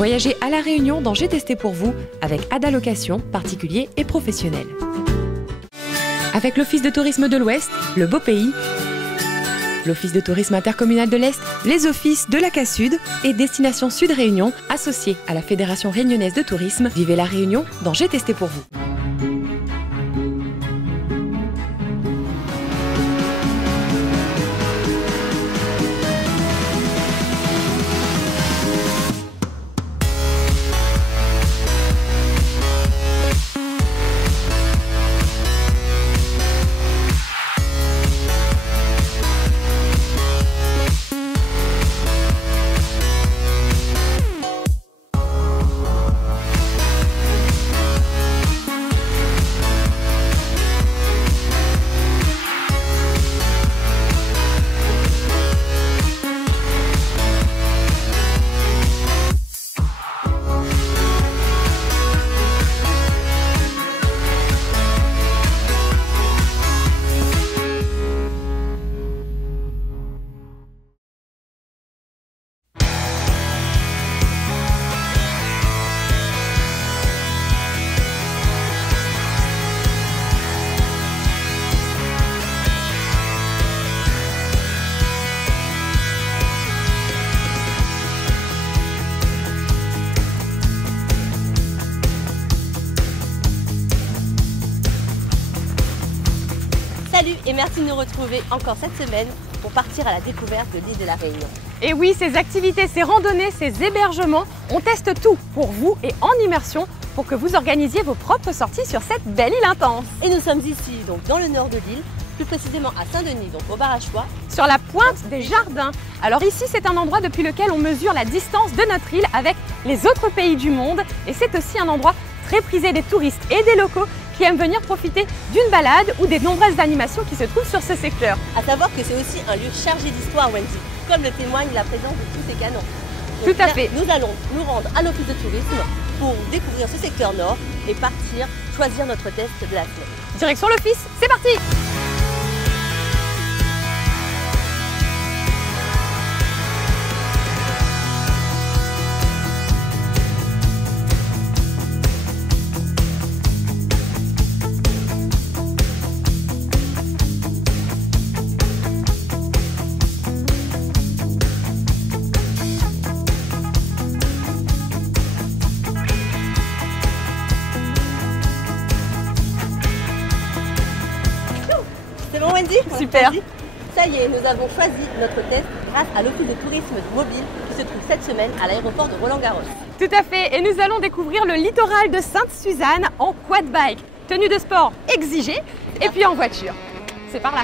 Voyagez à La Réunion dans J'ai testé pour vous avec Ada Location, particuliers et professionnels. Avec l'Office de tourisme de l'Ouest, le Beau Pays, l'Office de tourisme intercommunal de l'Est, les offices de l'ACA Sud et Destination Sud Réunion, associés à la Fédération réunionnaise de tourisme, vivez La Réunion dans J'ai testé pour vous. Salut et merci de nous retrouver encore cette semaine pour partir à la découverte de l'île de la Réunion. Et oui, ces activités, ces randonnées, ces hébergements, on teste tout pour vous et en immersion pour que vous organisiez vos propres sorties sur cette belle île intense. Et nous sommes ici donc dans le nord de l'île, plus précisément à Saint-Denis, donc au Barachois. Sur la pointe des jardins. Alors ici, c'est un endroit depuis lequel on mesure la distance de notre île avec les autres pays du monde. Et c'est aussi un endroit très prisé des touristes et des locaux qui aiment venir profiter d'une balade ou des nombreuses animations qui se trouvent sur ce secteur. À savoir que c'est aussi un lieu chargé d'histoire, Wendy, comme le témoigne la présence de tous ces canons. Donc, tout à fait. Nous allons nous rendre à l'office de tourisme pour découvrir ce secteur nord et partir choisir notre test de la semaine. Direction l'office, c'est parti! C'est bon Wendy? Super. Ça y est, nous avons choisi notre test grâce à l'office de tourisme mobile qui se trouve cette semaine à l'aéroport de Roland-Garros. Tout à fait, et nous allons découvrir le littoral de Sainte-Suzanne en quad bike. Tenue de sport exigée, et puis en voiture. C'est par là.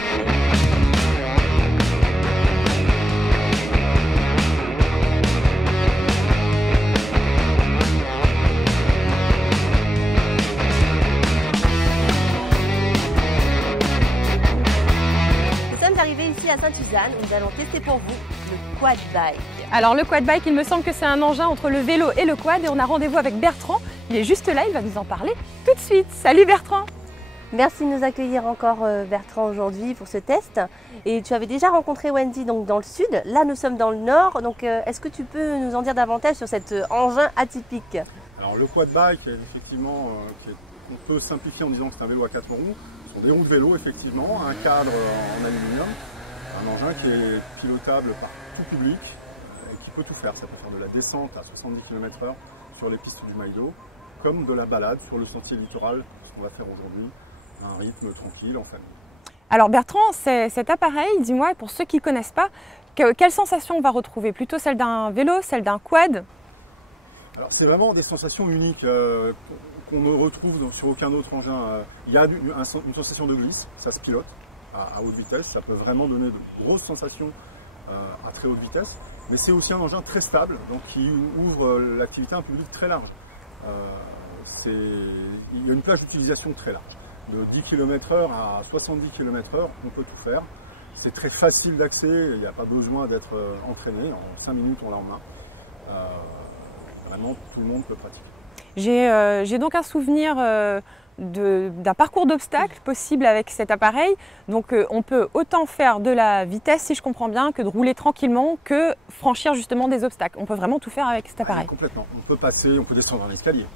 Arrivé ici à Sainte-Suzanne, nous allons tester pour vous le quad bike. Alors le quad bike, il me semble que c'est un engin entre le vélo et le quad et on a rendez-vous avec Bertrand. Il est juste là, il va nous en parler tout de suite. Salut Bertrand! Merci de nous accueillir encore Bertrand aujourd'hui pour ce test. Et tu avais déjà rencontré Wendy donc dans le sud, là nous sommes dans le nord. Donc est-ce que tu peux nous en dire davantage sur cet engin atypique? Alors le quad bike, effectivement, on peut simplifier en disant que c'est un vélo à 4 roues. Ce sont des roues de vélo, effectivement, un cadre en aluminium, un engin qui est pilotable par tout public et qui peut tout faire. Ça peut faire de la descente à 70 km/h sur les pistes du Maïdo, comme de la balade sur le sentier littoral, ce qu'on va faire aujourd'hui, à un rythme tranquille en famille. Alors Bertrand, cet appareil, dis-moi, pour ceux qui ne connaissent pas, quelle sensation on va retrouver? Plutôt celle d'un vélo, celle d'un quad? Alors c'est vraiment des sensations uniques qu'on ne retrouve sur aucun autre engin. Il y a une sensation de glisse, ça se pilote à haute vitesse, ça peut vraiment donner de grosses sensations à très haute vitesse, mais c'est aussi un engin très stable, donc qui ouvre l'activité à un public très large. Il y a une plage d'utilisation très large. De 10 km/h à 70 km/h, on peut tout faire. C'est très facile d'accès, il n'y a pas besoin d'être entraîné, en 5 minutes on l'a en main. Vraiment, tout le monde peut pratiquer. J'ai donc un souvenir d'un parcours d'obstacles possible avec cet appareil. Donc on peut autant faire de la vitesse, si je comprends bien, que de rouler tranquillement, que franchir justement des obstacles. On peut vraiment tout faire avec cet appareil. Complètement. On peut passer, on peut descendre un escalier.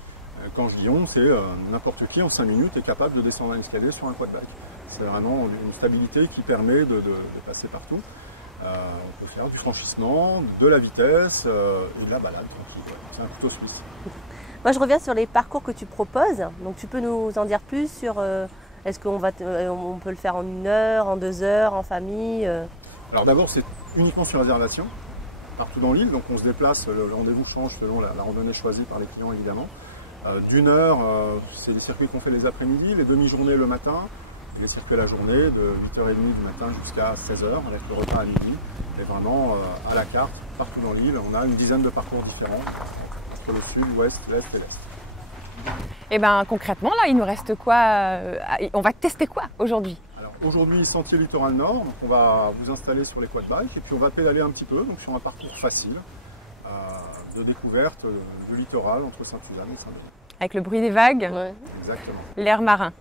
Quand je dis on, c'est n'importe qui en 5 minutes est capable de descendre un escalier sur un quad bike. C'est vraiment une stabilité qui permet de passer partout. On peut faire du franchissement, de la vitesse et de la balade tranquille. C'est un couteau suisse. Moi, je reviens sur les parcours que tu proposes. Donc, tu peux nous en dire plus sur est-ce qu'on peut le faire en 1 heure, en 2 heures, en famille Alors d'abord, c'est uniquement sur réservation, partout dans l'île. Donc on se déplace, le rendez-vous change selon la randonnée choisie par les clients évidemment. D'1 heure, c'est des circuits qu'on fait les après-midi, les demi-journées le matin, et les circuits la journée de 8h30 du matin jusqu'à 16h avec le repas à midi. Et vraiment à la carte, partout dans l'île, on a une dizaine de parcours différents. Entre le sud, l'ouest, l'est et l'est. Et bien concrètement, là, il nous reste quoi? On va tester quoi aujourd'hui? Alors aujourd'hui, sentier littoral nord, donc on va vous installer sur les quad bikes et puis on va pédaler un petit peu, donc sur un parcours facile de découverte du littoral entre Sainte-Suzanne et Saint-Denis. Avec le bruit des vagues, Ouais. Exactement. l'air marin.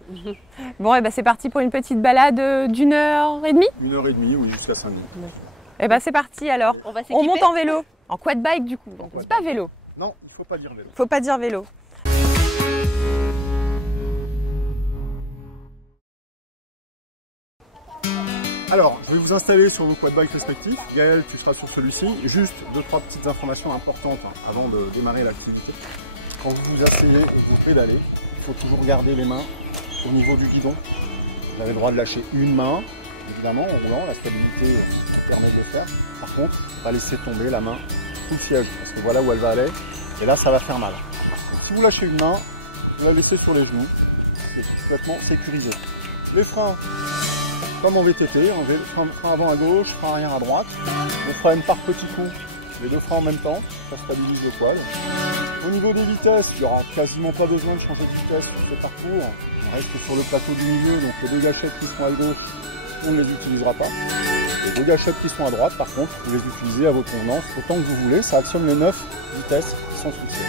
Bon, et ben c'est parti pour une petite balade d'1 heure et demie. 1h30, oui, jusqu'à Saint-Denis. Et ben c'est parti alors. On va On s'équiper. monte en vélo, en quad bike du coup. On dit pas vélo. Non, il ne faut pas dire vélo. Faut pas dire vélo. Alors, je vais vous installer sur vos quad bikes respectifs. Gaël, tu seras sur celui-ci. Juste 2-3 petites informations importantes avant de démarrer l'activité. Quand vous vous asseyez et que vous pédalez, il faut toujours garder les mains au niveau du guidon. Vous avez le droit de lâcher une main, évidemment, en roulant. La stabilité permet de le faire. Par contre, il ne faut pas laisser tomber la main sous le siège, parce que voilà où elle va aller. Et là, ça va faire mal. Donc, si vous lâchez une main, vous la laissez sur les genoux. C'est complètement sécurisé. Les freins, comme en VTT, frein avant à gauche, frein arrière à droite. On freine par petits coups, les 2 freins en même temps, ça stabilise le poil. Au niveau des vitesses, il n'y aura quasiment pas besoin de changer de vitesse sur ce parcours. On reste sur le plateau du milieu, donc les 2 gâchettes qui sont à gauche, on ne les utilisera pas. Les 2 gâchettes qui sont à droite, par contre, vous les utilisez à votre convenance autant que vous voulez. Ça actionne les 9 vitesses qui sont sous le siège.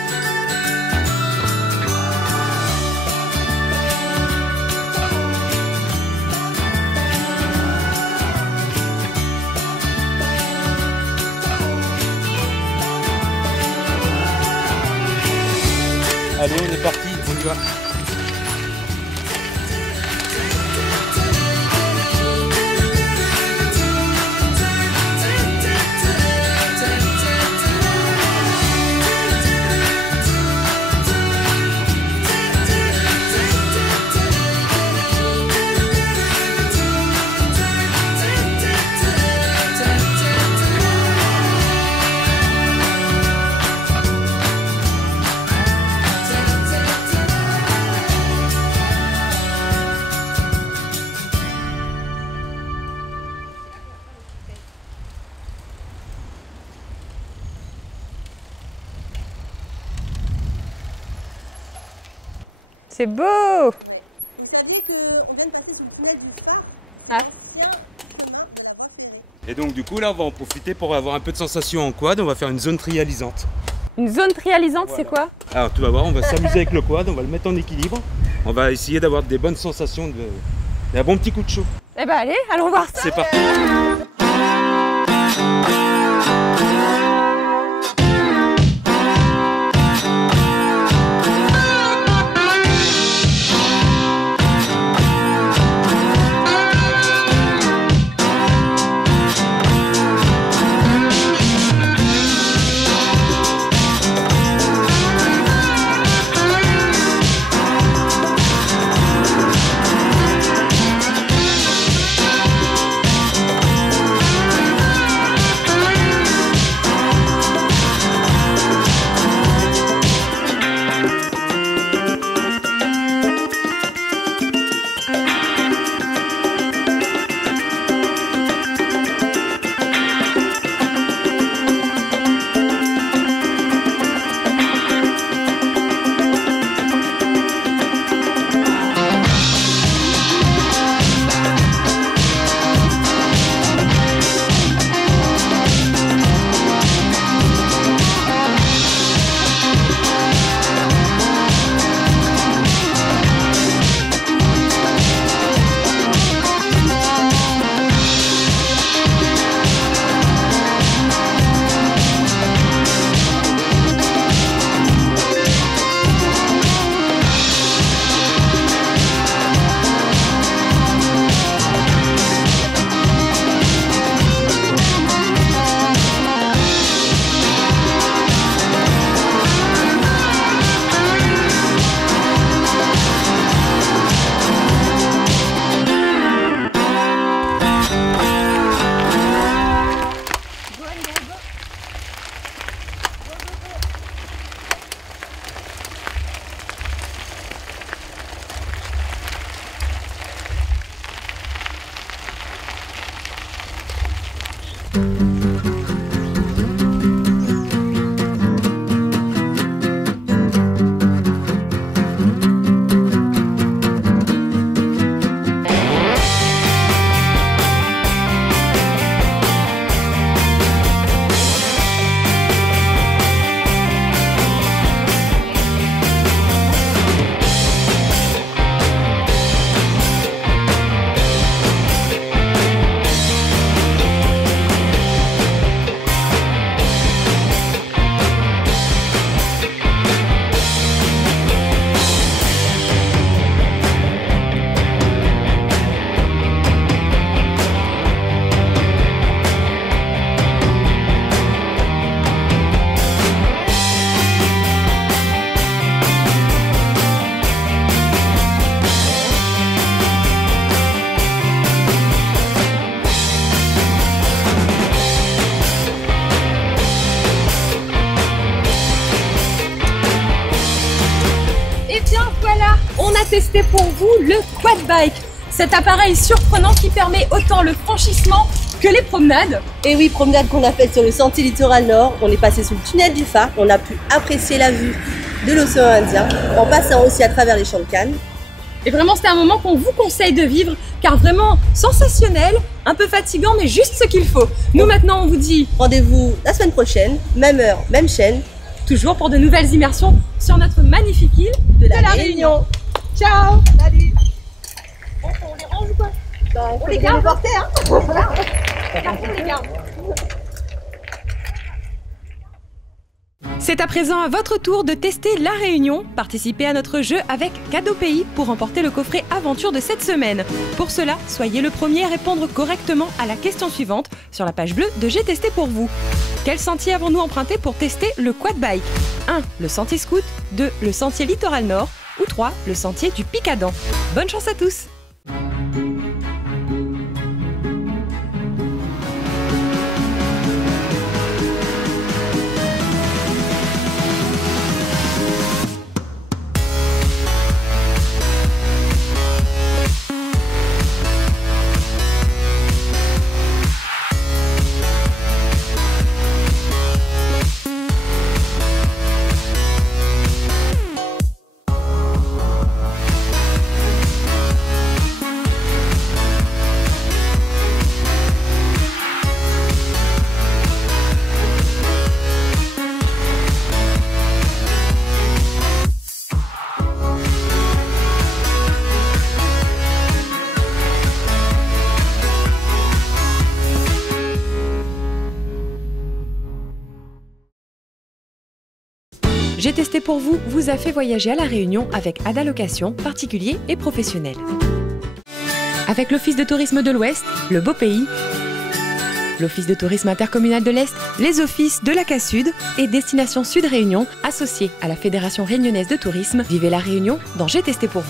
Allez, on est parti, on y va. C'est beau. Vous saviez qu'on vient de passer sous le tunnel du Spa. Ah. Et donc du coup là on va en profiter pour avoir un peu de sensation en quad, on va faire une zone trialisante. Une zone trialisante, Voilà. c'est quoi? Alors tu vas voir, on va s'amuser avec le quad, on va le mettre en équilibre. On va essayer d'avoir des bonnes sensations, d'un bon petit coup de chaud. Eh ben allez, allons voir ça. C'est parti. bien voilà, on a testé pour vous le quad bike. Cet appareil surprenant qui permet autant le franchissement que les promenades. Et oui, promenade qu'on a faite sur le sentier littoral nord. On est passé sous le tunnel du phare. On a pu apprécier la vue de l'océan Indien en passant aussi à travers les champs de Cannes. Et vraiment, c'est un moment qu'on vous conseille de vivre car vraiment sensationnel, un peu fatigant, mais juste ce qu'il faut. Nous maintenant, on vous dit Rendez-vous la semaine prochaine, même heure, même chaîne, toujours pour de nouvelles immersions sur notre magnifique île de la Réunion. Ciao! Salut. On les range ou quoi? On les garde par terre. On les garde. C'est à présent à votre tour de tester la Réunion. Participez à notre jeu avec Cadeau Pays pour remporter le coffret aventure de cette semaine. Pour cela, soyez le premier à répondre correctement à la question suivante sur la page bleue de J'ai testé pour vous. Quel sentier avons-nous emprunté pour tester le quad bike? 1. Le sentier scout. 2. Le sentier littoral nord. Ou 3. Le sentier du Pic-à-Dents. Bonne chance à tous! J'ai testé pour vous vous a fait voyager à La Réunion avec Ada Location, particuliers et professionnels. Avec l'Office de tourisme de l'Ouest, le Beau Pays, l'Office de tourisme intercommunal de l'Est, les offices de la CASUD et Destination Sud Réunion, associés à la Fédération réunionnaise de tourisme, vivez La Réunion dans J'ai testé pour vous.